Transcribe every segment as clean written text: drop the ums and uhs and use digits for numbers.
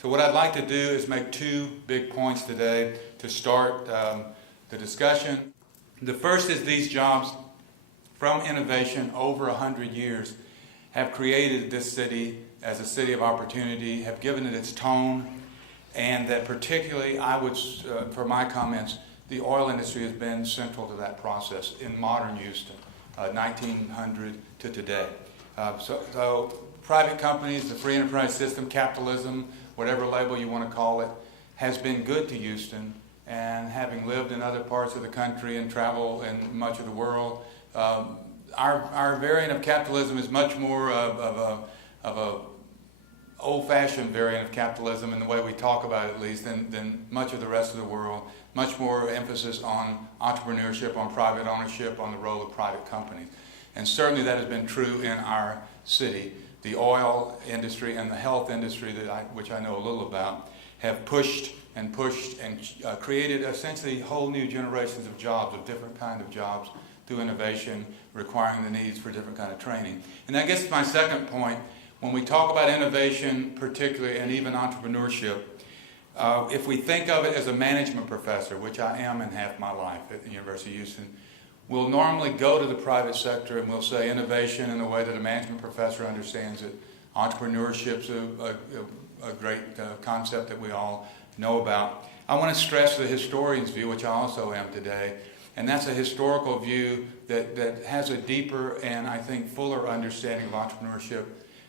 So what I'd like to do is make two big points today to start the discussion. The first is these jobs from innovation over 100 years have created this city as a city of opportunity, have given it its tone, and that particularly I would, for my comments, the oil industry has been central to that process in modern Houston, 1900 to today. So private companies, the free enterprise system, capitalism, whatever label you want to call it, has been good to Houston. And having lived in other parts of the country and travel in much of the world, our variant of capitalism is much more of a old-fashioned variant of capitalism in the way we talk about it, at least, than much of the rest of the world. Much more emphasis on entrepreneurship, on private ownership, on the role of private companies. And certainly that has been true in our city. The oil industry and the health industry, which I know a little about, have pushed and created essentially whole new generations of jobs, of different kind of jobs, through innovation, requiring the needs for different kind of training. And that gets to my second point. When we talk about innovation particularly, and even entrepreneurship, if we think of it as a management professor, which I am in half my life at the University of Houston, we'll normally go to the private sector and we'll say innovation in the way that a management professor understands it. Entrepreneurship's a great concept that we all know about. I want to stress the historian's view, which I also am today, and that's a historical view that has a deeper and I think fuller understanding of entrepreneurship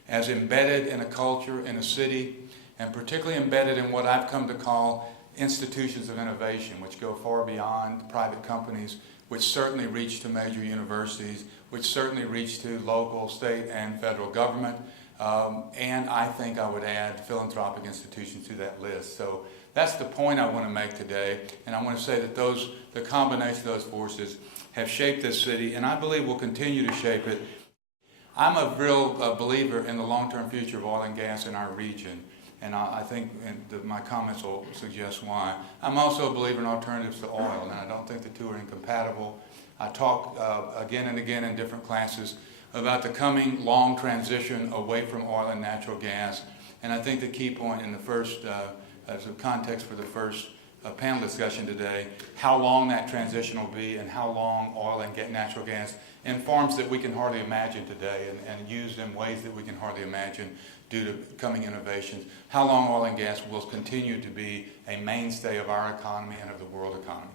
as embedded in a culture, in a city, and particularly embedded in what I've come to call institutions of innovation, which go far beyond private companies, which certainly reach to major universities, which certainly reach to local, state, and federal government, and I think I would add philanthropic institutions to that list. So that's the point I want to make today, and I want to say that the combination of those forces have shaped this city, and I believe will continue to shape it. I'm a real believer in the long-term future of oil and gas in our region, and I think my comments will suggest why. I'm also a believer in alternatives to oil, and I don't think the two are incompatible. I talk again and again in different classes about the coming long transition away from oil and natural gas, and I think the key point in the first, as a context for the first panel discussion today, how long that transition will be and how long oil and natural gas in forms that we can hardly imagine today and used in ways that we can hardly imagine due to coming innovations, how long oil and gas will continue to be a mainstay of our economy and of the world economy.